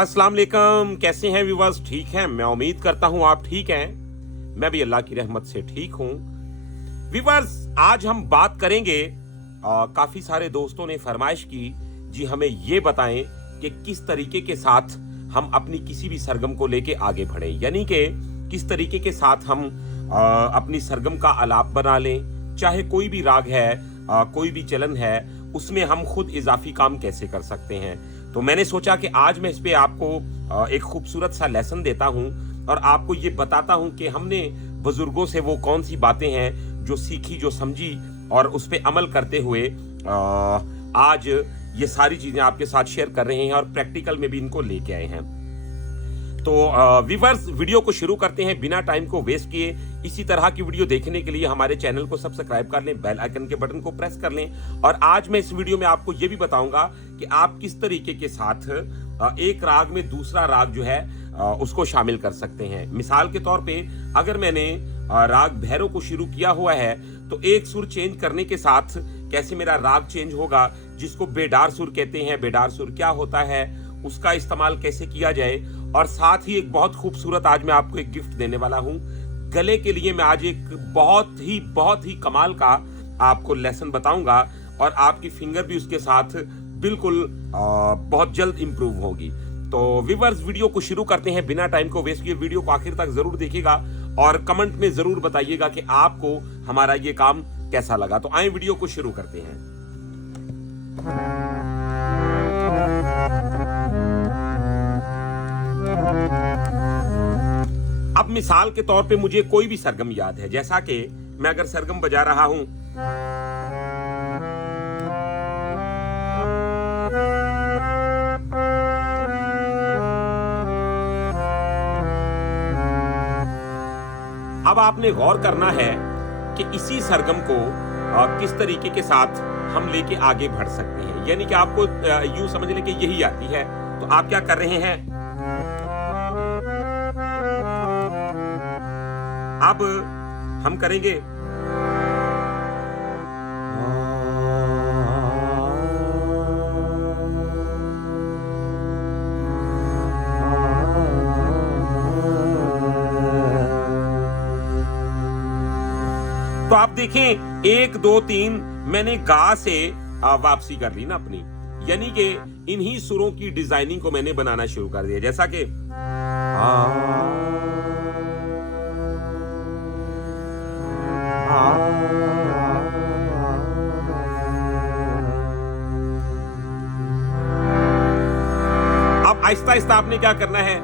अस्सलाम वालेकुम, कैसे हैं व्यूअर्स? ठीक हैं? मैं उम्मीद करता हूं आप ठीक हैं। मैं भी अल्लाह की रहमत से ठीक हूं। व्यूअर्स, आज हम बात करेंगे, काफी सारे दोस्तों ने फरमाइश की, जी हमें ये बताएं कि किस तरीके के साथ हम अपनी किसी भी सरगम को लेके आगे बढ़े, यानी कि किस तरीके के साथ हम अपनी सरगम का आलाप बना लें। चाहे कोई भी राग है, कोई भी चलन है, उसमें हम खुद इजाफी काम कैसे कर सकते हैं। तो मैंने सोचा कि आज मैं इस पे आपको एक खूबसूरत सा लेसन देता हूं और आपको ये बताता हूं कि हमने बुजुर्गों से वो कौन सी बातें हैं जो सीखी, जो समझी और उस पे अमल करते हुए आज ये सारी चीजें आपके साथ शेयर कर रहे हैं और प्रैक्टिकल में भी इनको लेके आए हैं। तो व्यूअर्स, वीडियो को शुरू करते हैं बिना टाइम को वेस्ट किए। इसी तरह की वीडियो देखने के लिए हमारे चैनल को सब्सक्राइब कर लें, बेल आइकन के बटन को प्रेस कर लें। और आज मैं इस वीडियो में आपको यह भी बताऊंगा कि आप किस तरीके के साथ एक राग में दूसरा राग जो है उसको शामिल कर सकते हैं। मिसाल के तौर पे अगर मैंने राग भैरव को शुरू किया हुआ है तो एक सुर चेंज करने के साथ कैसे मेरा राग चेंज होगा, जिसको बेडार सुर कहते हैं। बेडार सुर क्या होता है, उसका इस्तेमाल कैसे किया जाए। और साथ ही एक बहुत खूबसूरत आज मैं आपको एक गिफ्ट देने वाला हूं। गले के लिए मैं आज एक बहुत ही कमाल का आपको लेसन बताऊंगा और आपकी फिंगर भी उसके साथ बिल्कुल बहुत जल्द इंप्रूव होगी। तो व्यूअर्स, वीडियो को शुरू करते हैं बिना टाइम को वेस्ट किए। वीडियो को आखिर तक जरूर देखिएगा और कमेंट में जरूर बताइएगा कि आपको हमारा ये काम कैसा लगा। तो आए वीडियो को शुरू करते हैं। अब मिसाल के तौर पे मुझे कोई भी सरगम याद है, जैसा कि मैं अगर सरगम बजा रहा हूं, अब आपने गौर करना है कि इसी सरगम को किस तरीके के साथ हम लेके आगे बढ़ सकते हैं। यानी कि आपको यूं समझ लें कि यही आती है, तो आप क्या कर रहे हैं, अब हम करेंगे तो आप देखें 1 2 3 मैंने गा से वापसी कर ली ना अपनी, यानी कि इन्हीं सुरों की डिजाइनिंग को मैंने बनाना शुरू कर दिया। जैसा कि अब आहिस्ता आहिस्ता आपने क्या करना है,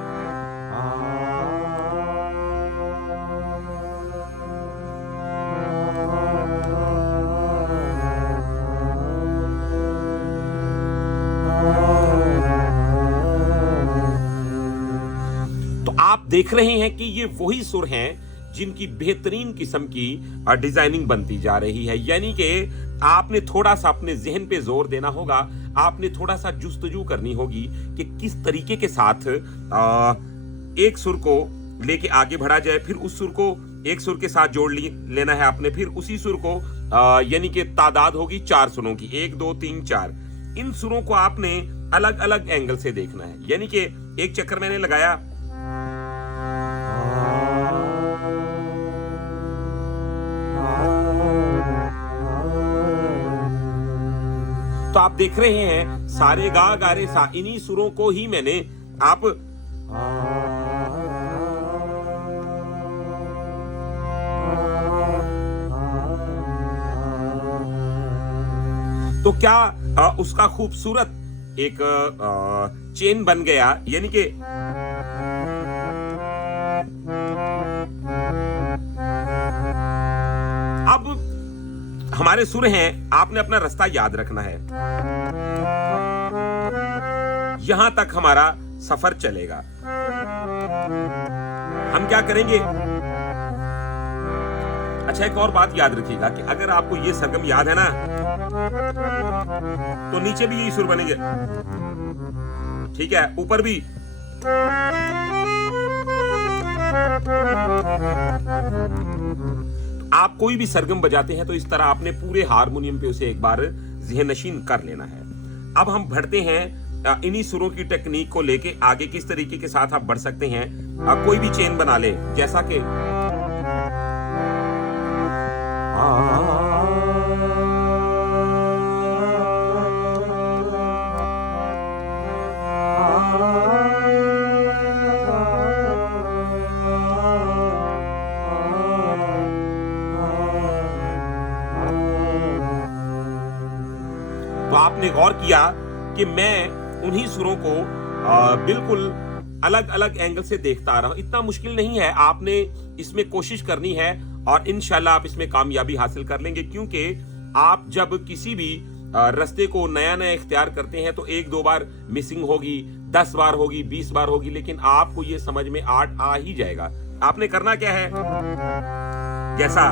तो आप देख रहे हैं कि ये वही सुर हैं जिनकी बेहतरीन किस्म की डिजाइनिंग बनती जा रही है। यानी कि आपने थोड़ा सा अपने जहन पे जोर देना होगा, आपने थोड़ा सा जुस्तजू करनी होगी कि किस तरीके के साथ एक सुर को लेके आगे बढ़ा जाए। फिर उस सुर को एक सुर के साथ जोड़ लेना है आपने। फिर उसी सुर को यानी कि तादाद होगी 4 सुरों की, 1 2 3 4। इन सुरों को आपने अलग अलग एंगल से देखना है। यानी कि एक चक्कर मैंने लगाया, तो आप देख रहे हैं सारे गा गा रे सा, इन्हीं सुरों को ही मैंने आप तो क्या उसका खूबसूरत एक चेन बन गया। यानी कि अब हमारे सुर हैं, आपने अपना रास्ता याद रखना है, यहां तक हमारा सफर चलेगा। हम क्या करेंगे, अच्छा एक और बात याद रखिएगा कि अगर आपको ये सरगम याद है ना, तो नीचे भी यही सुर बनेंगे, ठीक है, ऊपर भी। आप कोई भी सरगम बजाते हैं तो इस तरह आपने पूरे हारमोनियम पे उसे एक बार ज़हन नशीन कर लेना है। अब हम बढ़ते हैं इन्हीं सुरों की टेक्निक को लेके आगे किस तरीके के साथ आप बढ़ सकते हैं। कोई भी चेन बना ले, जैसा कि तो आपने गौर किया कि मैं उन्हीं सुरों को बिल्कुल अलग अलग एंगल से देखता आ रहा हूं। इतना मुश्किल नहीं है, आपने इसमें कोशिश करनी है और इंशाल्लाह आप इसमें कामयाबी हासिल कर लेंगे, क्योंकि आप जब किसी भी रास्ते को नया नया इख्तियार करते हैं तो 1-2 बार मिसिंग होगी, 10 बार होगी, 20 बार होगी, लेकिन आपको ये समझ में आर्ट आ ही जाएगा। आपने करना क्या है, जैसा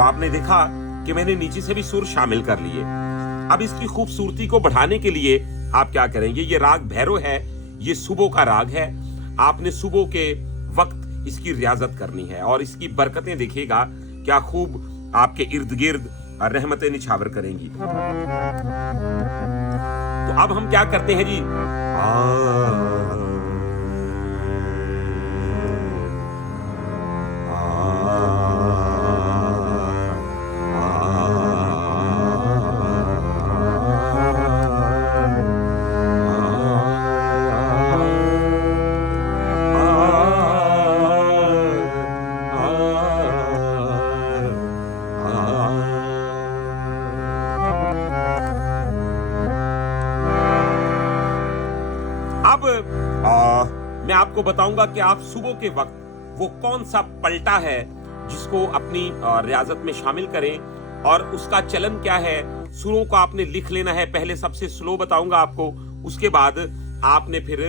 आपने देखा कि मैंने नीचे से भी सुर शामिल कर लिए। अब इसकी खूबसूरती को बढ़ाने के लिए आप क्या करेंगे, ये राग भैरव है, ये सुबह का राग है। आपने सुबह के वक्त इसकी रियाजत करनी है और इसकी बरकतें देखिएगा क्या खूब आपके इर्द गिर्द रहमतें निछावर करेंगी। तो अब हम क्या करते हैं जी, मैं आपको बताऊंगा कि आप सुबह के वक्त वो कौन सा पलटा है जिसको अपनी रियाजत में शामिल करें और उसका चलन क्या है। सुरों को आपने लिख लेना है, पहले सबसे स्लो बताऊंगा आपको, उसके बाद आपने फिर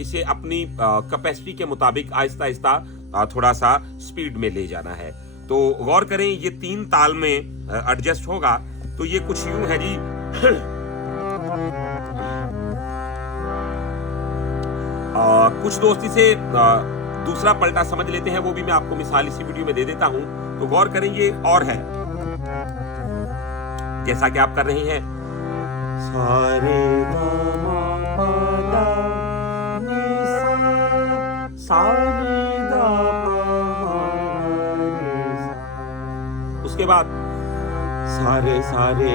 इसे अपनी कैपेसिटी के मुताबिक आहिस्ता आहिस्ता थोड़ा सा स्पीड में ले जाना है। तो गौर करें, ये 3 ताल में एडजस्ट होगा। तो ये कुछ यूं है जी कुछ दोस्त इसे दूसरा पलटा समझ लेते हैं, वो भी मैं आपको मिसाल इसी वीडियो में दे देता हूं। तो गौर करेंगे, और है जैसा कि आप कर रहे हैं, सारे उसके बाद सारे सारे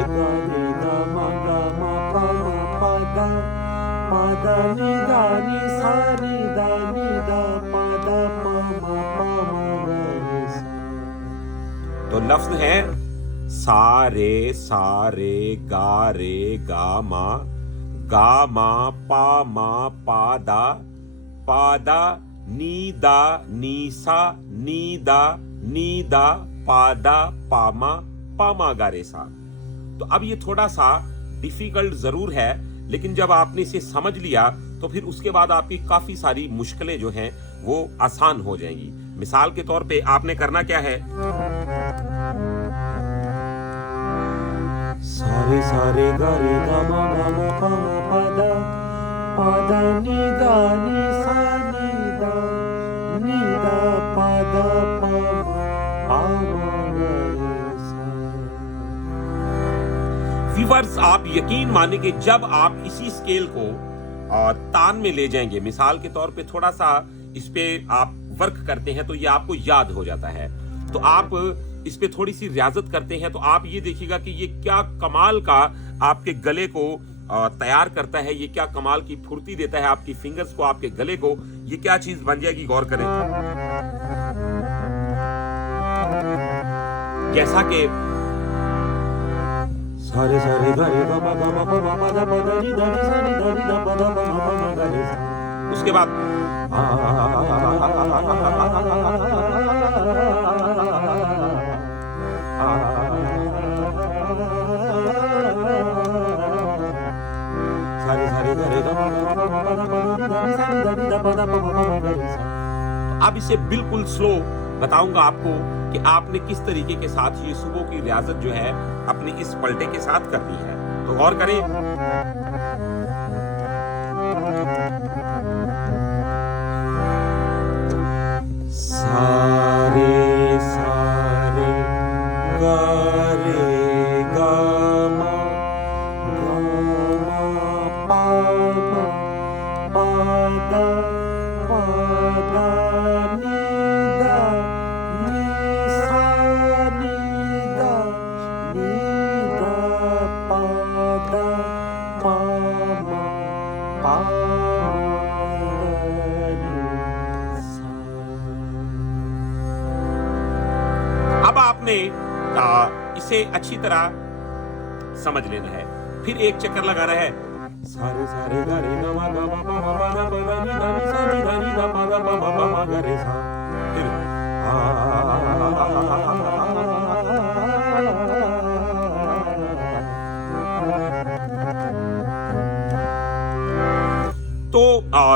तो लफ्ज है सारे सारे गा रे गा मा पा मा पा दा नी सा नी दा पा मा गा रे सा। तो अब ये थोड़ा सा डिफिकल्ट जरूर है, लेकिन जब आपने इसे समझ लिया तो फिर उसके बाद आपकी काफी सारी मुश्किलें जो हैं वो आसान हो जाएंगी। मिसाल के तौर पे आपने करना क्या है, सारे सारे गा रे गा मा पा मा पा दा नी सा नी दा पा व्यूअर्स, आप यकीन मानेंगे जब आप इसी स्केल को तान में ले जाएंगे, मिसाल के तौर पे थोड़ा सा इस पे आप वर्क करते हैं तो ये आपको याद हो जाता है। तो आप इस पे थोड़ी सी रियाजत करते हैं तो आप ये देखिएगा कि ये क्या कमाल का आपके गले को तैयार करता है, ये क्या कमाल की फुर्ती देता है आपकी फिंगर्स को, आपके गले को, ये क्या चीज बन जाएगी। गौर करें, जैसा कि सारे सारे गा रे गा मा पा दा नी दा नी सा नी दा नी दा पा दा मा गा रे सा। उसके बाद अब इसे बिल्कुल स्लो बताऊंगा आपको कि आपने किस तरीके के साथ ये सुबह की रियाजत जो है अपनी इस पलटे के साथ करनी है। तो गौर करें। सारे सारे गा रे गा मा पा मा पा दा नी दा नी सा नी दा पा दा पा मा पा अब आपने इसे अच्छी तरह समझ लेना है। फिर एक चक्कर लगाना है। सारे सारे गा रे गा मा गा मा पा मा दा पा दा नी दा नी सा नी दा नी दा पा दा पा मा पा मा गा रे सा। फिर तो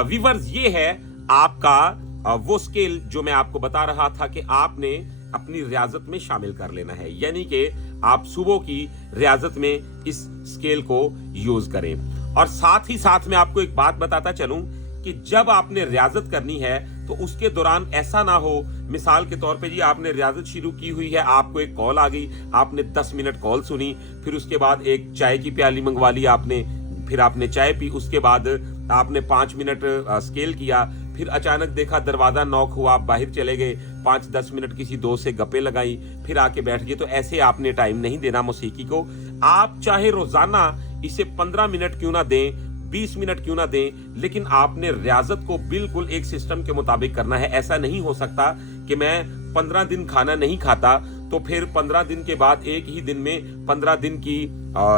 व्यूअर्स ये है आपका वो स्केल जो मैं आपको बता रहा था कि आपने अपनी रियाजत में शामिल कर लेना है, यानी कि आप सुबह की रियाजत में इस स्केल को यूज करें। और साथ ही साथ मैं आपको एक बात बताता चलूं कि जब आपने रियाजत करनी है तो उसके दौरान ऐसा ना हो, मिसाल के तौर पे जी आपने रियाजत शुरू की हुई है, आपको एक कॉल आ गई, आपने 10 मिनट कॉल सुनी, फिर उसके बाद एक चाय की प्याली मंगवा ली आपने, फिर आपने चाय पी, उसके बाद आपने 5 मिनट स्केल किया, फिर अचानक देखा दरवाजा नॉक हुआ, आप बाहर चले गए, 5-10 मिनट किसी दोस्त से गप्पे लगाई, फिर आके बैठ गए। तो ऐसे आपने टाइम नहीं देना मौसीकी को। आप चाहे रोजाना इसे 15 मिनट क्यों ना दें, 20 मिनट क्यों ना दें, लेकिन आपने रियाजत को बिल्कुल एक सिस्टम के मुताबिक करना है। ऐसा नहीं हो सकता कि मैं 15 दिन खाना नहीं खाता तो फिर 15 दिन के बाद एक ही दिन में 15 दिन की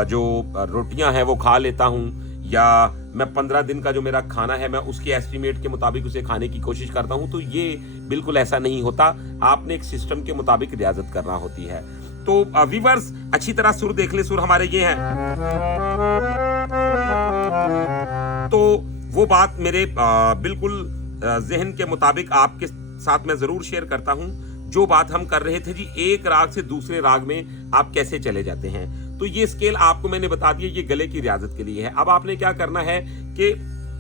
जो रोटियां हैं वो खा लेता हूं, या मैं 15 दिन का जो मेरा खाना है मैं उसके एस्टिमेट के मुताबिक उसे खाने की कोशिश करता हूं। तो ये बिल्कुल ऐसा नहीं होता। आपने एक सिस्टम के मुताबिक रियाजत करना होती है। तो व्यूअर्स अच्छी तरह सुर देख ले, सुर हमारे ये हैं। तो वो बात मेरे बिल्कुल जहन के मुताबिक आपके साथ मैं जरूर शेयर करता हूं। जो बात हम कर रहे थे जी, एक राग से दूसरे राग में आप कैसे चले जाते हैं। तो ये स्केल आपको मैंने बता दिया, ये गले की रियाजत के लिए है। अब आपने क्या करना है कि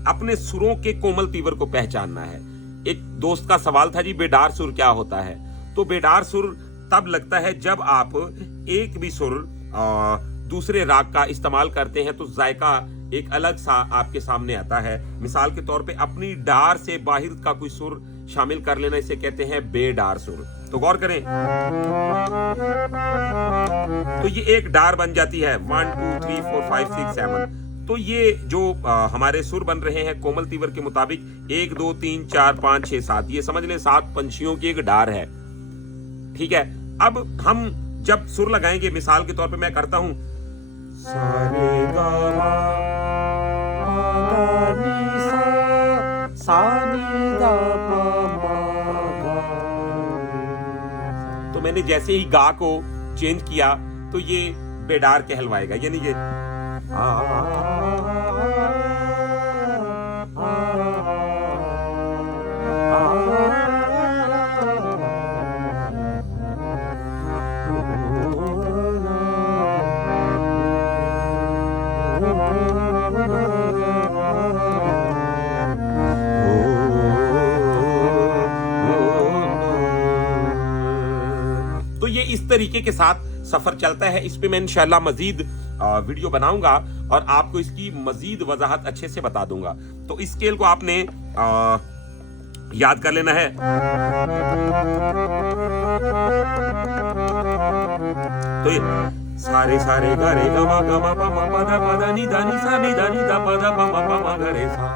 अपने सुरों के कोमल तीवर को पहचानना है। एक दोस्त का सवाल था जी, बेडार सुर क्या होता है। तो बेडार सुर तब लगता है जब आप एक भी सुर दूसरे राग का इस्तेमाल करते हैं तो जायका एक अलग सा आपके सामने आता है। मिसाल के तौर पे अपनी डार से बाहर का कोई सुर शामिल कर लेना, इसे कहते हैं बेडार सुर। तो गौर करें, तो ये एक डार बन जाती है 1 2 3 4 5 6 7। तो ये जो हमारे सुर बन रहे हैं कोमल तीवर के मुताबिक 1 2 3 4 5 6 7, ये समझ लें 7 पंछियों की एक डार है। ठीक है। अब हम जब सुर लगाएंगे, मिसाल के तौर पे मैं करता हूं सारे गा मा पा नी सा नी दा पा मा गा। तो मैंने जैसे ही गा को चेंज किया तो ये बेडार कहलवाएगा, यानी ये तो ये इस तरीके के साथ सफर चलता है। इस पे मैं इंशाल्लाह मजीद वीडियो बनाऊंगा और आपको इसकी मजीद वजाहत अच्छे से बता दूंगा। तो इस स्केल को आपने याद कर लेना है। तो ये सारे सारे गा रे गा मा पा मा पा दा नी दा नी सा नी दा नी दा पा दा पा मा पा मा गा रे सा।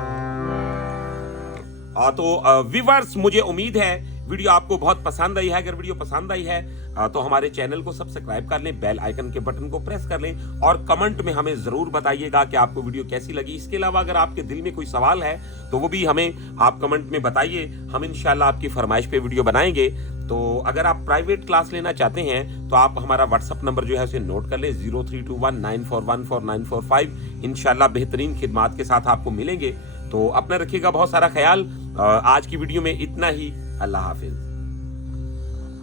तो व्यूअर्स, मुझे उम्मीद है वीडियो आपको बहुत पसंद आई है। अगर वीडियो पसंद आई है तो हमारे चैनल को सब्सक्राइब कर लें, बेल आइकन के बटन को प्रेस कर लें और कमेंट में हमें जरूर बताइएगा कि आपको वीडियो कैसी लगी। इसके अलावा अगर आपके दिल में कोई सवाल है तो वो भी हमें आप कमेंट में बताइए, हम इंशाल्लाह आपकी फरमाइश पे वीडियो बनाएंगे। तो अगर आप प्राइवेट क्लास लेना चाहते हैं तो आप हमारा व्हाट्सअप नंबर जो है उसे नोट कर लें, 0321941495। इंशाल्लाह बेहतरीन खिदमात के साथ आपको मिलेंगे। तो अपना रखिएगा बहुत सारा ख्याल। आज की वीडियो में इतना ही। अल्लाह हाफिज।